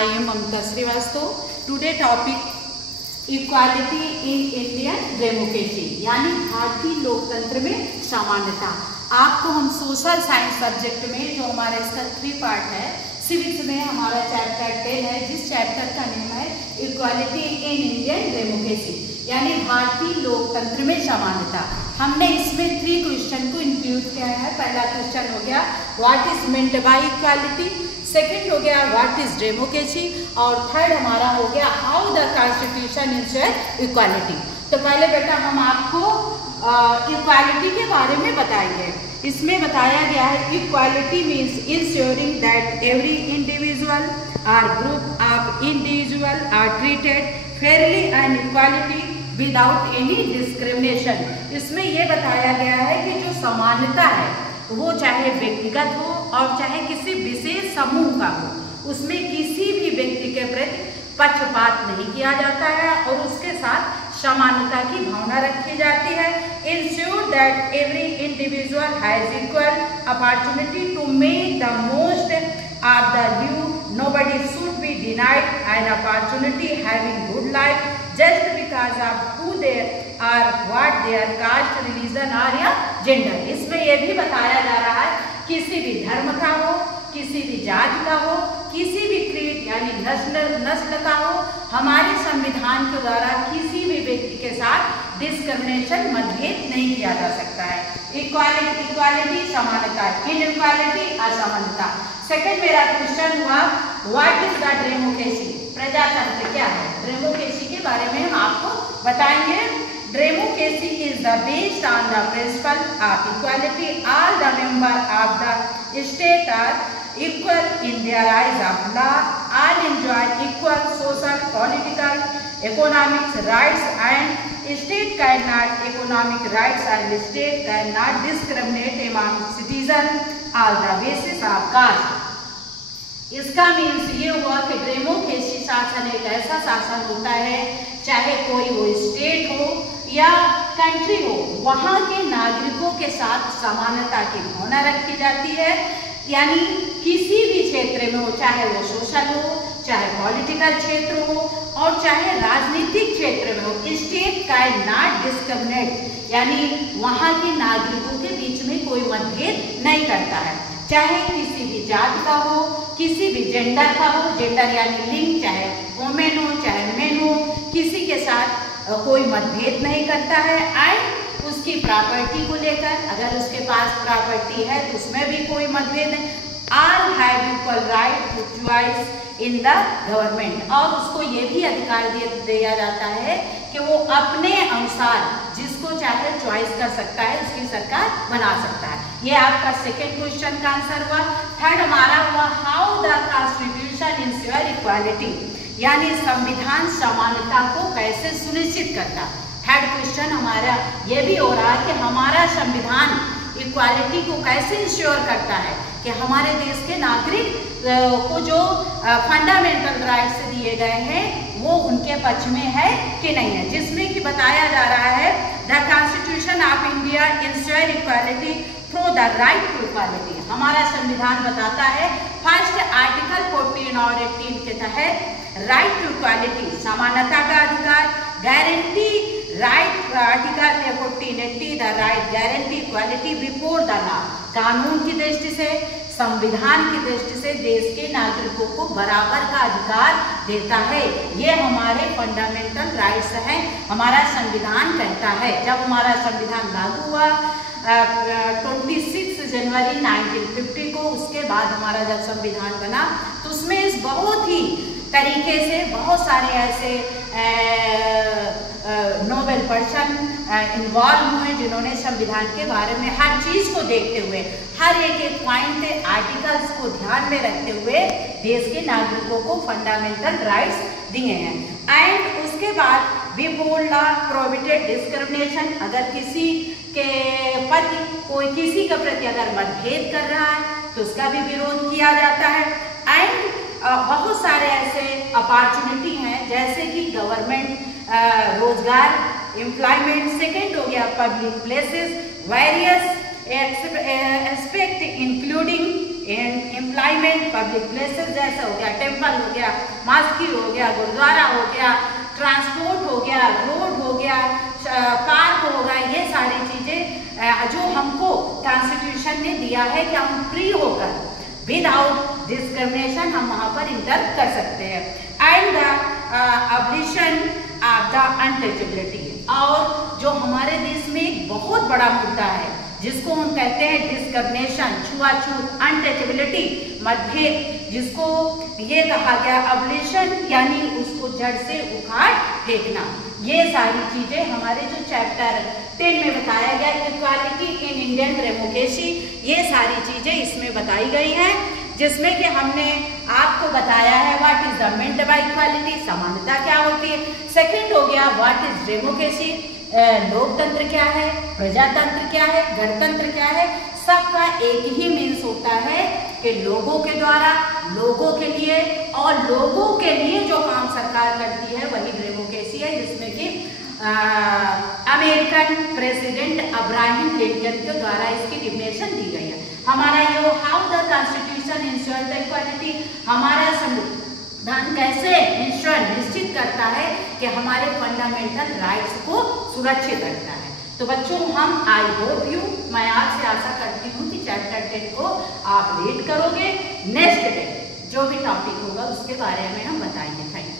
I am Mamta Srivastava. Today topic equality in Indian democracy यानी भारतीय लोकतंत्र में समानता। आपको हम सोशल साइंस सब्जेक्ट में जो हमारा इसका 3 पार्ट है, सिविक्स में हमारा चैप्टर 10 है, जिस चैप्टर का नाम है इक्वालिटी इन इंडियन डेमोक्रेसी यानी भारतीय लोकतंत्र में समानता। हमने इसमें 3 क्वेश्चन को इंक्लूड किया है। पहला क्वेश्चन हो गया what is meant by equality, second हो गया व्हाट इज डेमोक्रेसी और थर्ड हमारा हो गया how the constitution ensure equality. तो पहले बेटा हम आपको इक्वालिटी के बारे में बताएंगे। इसमें बताया गया है equality means ensuring that every individual और group of individual are treated fairly and equality without any discrimination. इसमें यह बताया गया है कि जो समानता है वो चाहे व्यक्तिगत हो और चाहे किसी विशेष समूह का हो, उसमें किसी भी व्यक्ति के प्रति पक्षपात नहीं किया जाता है और उसके साथ समानता की भावना रखी जाती है। Ensure that every individual has equal opportunity to make the most of the due, nobody should be denied an opportunity having good life just because of who they are, what their caste, religion or या gender। इसमें यह भी बताया जा रहा है किसी भी धर्म का हो, किसी भी जाति का हो, किसी भी क्रीड यानी नस्ल का हो, हमारे संविधान के द्वारा किसी भी व्यक्ति के साथ डिस्क्रिमिनेशन मतभेद नहीं किया जा सकता है। इक्वालिटी समानता, इनइक्वालिटी असमानता। सेकंड मेरा क्वेश्चन हुआ व्हाट इज द डेमोक्रेसी, प्रजातंत्र क्या है। डेमोक्रेसी के बारे में हम आपको बताएंगे। Democracy is the based on the principle of equality, all the member of the state are equal in their eyes of law, all enjoy equal social, political, economic rights and state cannot economic rights and state cannot discriminate among citizens on the basis of caste। इसका means ये हुआ कि democracy शासन एक ऐसा शासन होता है, चाहे कोई वो स्टेट हो या कंट्री हो, वहाँ के नागरिकों के साथ समानता की भावना रखी जाती है। यानी किसी भी क्षेत्र में हो, चाहे वो सोशल हो, चाहे पॉलिटिकल क्षेत्र हो और चाहे राजनीतिक क्षेत्र में हो, स्टेट कैन नॉट डिस्क्रिमिनेट यानी वहाँ के नागरिकों के बीच में कोई मतभेद नहीं करता है। चाहे किसी भी जाति का हो, किसी भी जेंडर का हो, जेंडर यानी लिंग, चाहे वोमेन हो चाहे मेन हो, किसी के साथ कोई मतभेद नहीं करता है। एंड उसकी प्रॉपर्टी को लेकर, अगर उसके पास प्रॉपर्टी है तो उसमें भी कोई मतभेद नहीं। All have equal right to choice in the government और उसको ये भी अधिकार दिया जाता है कि वो अपने अनुसार जिसको चाहे चॉइस कर सकता है, उसकी सरकार बना सकता है। ये आपका सेकेंड क्वेश्चन का आंसर हुआ। थर्ड हमारा हुआ how the constitution ensure equality यानी संविधान समानता को कैसे सुनिश्चित करता है। थर्ड क्वेश्चन हमारा ये भी हो रहा है कि हमारा संविधान इक्वालिटी को कैसे इंश्योर करता है कि हमारे देश के नागरिक को जो फंडामेंटल राइट्स दिए गए हैं वो उनके पक्ष में है कि नहीं है। जिसमें कि बताया जा रहा है the constitution of India ensure equality through the right to equality. हमारा संविधान बताता है फर्स्ट आर्टिकल 14 और 18 के तहत राइट टू इक्वालिटी समानता का अधिकार, guarantee right article 1480 the right guarantee equality before the law. कानून की दृष्टि से, संविधान की दृष्टि से देश के नागरिकों को बराबर का अधिकार देता है। ये हमारे फंडामेंटल राइट्स हैं, हमारा संविधान कहता है। जब हमारा संविधान लागू हुआ 26 जनवरी 1950 को, उसके बाद हमारा जब संविधान बना तो उसमें इस बहुत ही तरीके से बहुत सारे ऐसे नोबेल पर्सन इन्वॉल्व हुए जिन्होंने संविधान के बारे में हर चीज को देखते हुए, हर एक पॉइंट आर्टिकल्स को ध्यान में रखते हुए देश के नागरिकों को फंडामेंटल राइट्स दिए हैं। एंड उसके बाद बिफोर लॉ प्रोहिबिटेड डिस्क्रिमिनेशन, अगर किसी के प्रति कोई किसी के प्रति अगर मतभेद कर रहा है तो उसका भी विरोध किया जाता है। एंड बहुत सारे ऐसे अपॉर्चुनिटी हैं जैसे कि गवर्नमेंट रोजगार, एम्प्लॉयमेंट। सेकेंड हो गया public places, various aspect including employment, public places जैसा हो गया टेम्पल हो गया, मस्जिद हो गया, गुरुद्वारा हो गया, ट्रांसपोर्ट हो गया, रोड हो गया, पार्क हो गया, ये सारी चीजें जो हमको कॉन्स्टिट्यूशन ने दिया है कि हम फ्री होकर विदाउट डिस्क्रिमिनेशन हम वहां पर इंटर कर सकते हैं। And the abolition of the untouchability, और जो हमारे देश में एक बहुत बड़ा मुद्दा है जिसको हम कहते हैं डिस्क्रिमिनेशन, छुआछूत, अनटचेबिलिटी, मतभेद, जिसको ये कहा गया अबलिशन यानी उसको जड़ से उखाड़ फेंकना। ये सारी चीजें हमारे जो चैप्टर 10 में बताया गया इक्वालिटी इन इंडियन डेमोक्रेसी, ये सारी चीजें इसमें बताई गई हैं, जिसमें कि हमने आपको बताया है what is the meant by equality, समानता क्या होती है। सेकंड हो गया व्हाट इज डेमोक्रेसी, लोकतंत्र क्या है, प्रजातंत्र क्या है, गणतंत्र क्या है। सबका एक ही मीन्स होता है कि लोगों के द्वारा, लोगों के लिए, और लोगों के लिए जो काम सरकार करती है वही डेमोक्रेसी है, जिसमें कि अमेरिकन प्रेसिडेंट अब्राहम लिंकन के द्वारा इसकी डिफिनेशन दी गई है। हमारा ये how the constitution ensure the equality, हमारा संविधान कैसे इंश्योर निश्चित करता है कि हमारे फंडामेंटल राइट्स को सुरक्षित रखता है। तो बच्चों हम आई होप यू, मैं आपसे आशा करती हूँ कि चैप्टर 10 को आप रीड करोगे। नेक्स्ट डे जो भी टॉपिक होगा उसके बारे में हम बताएंगे। Thank you.